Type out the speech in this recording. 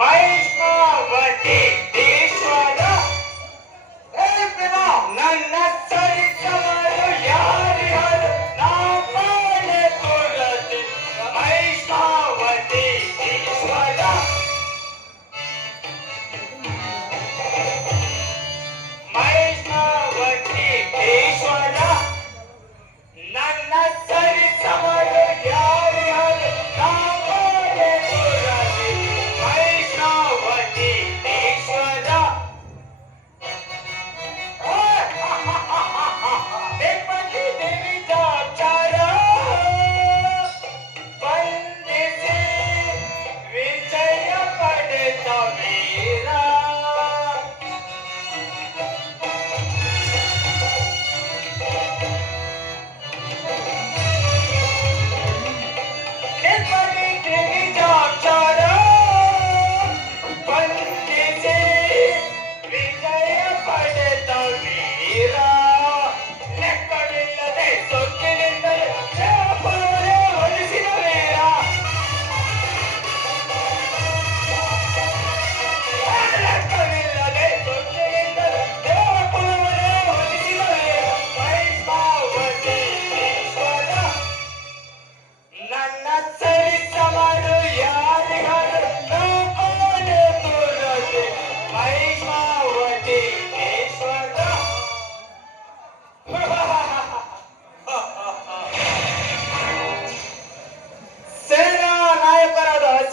महिष्मा वटी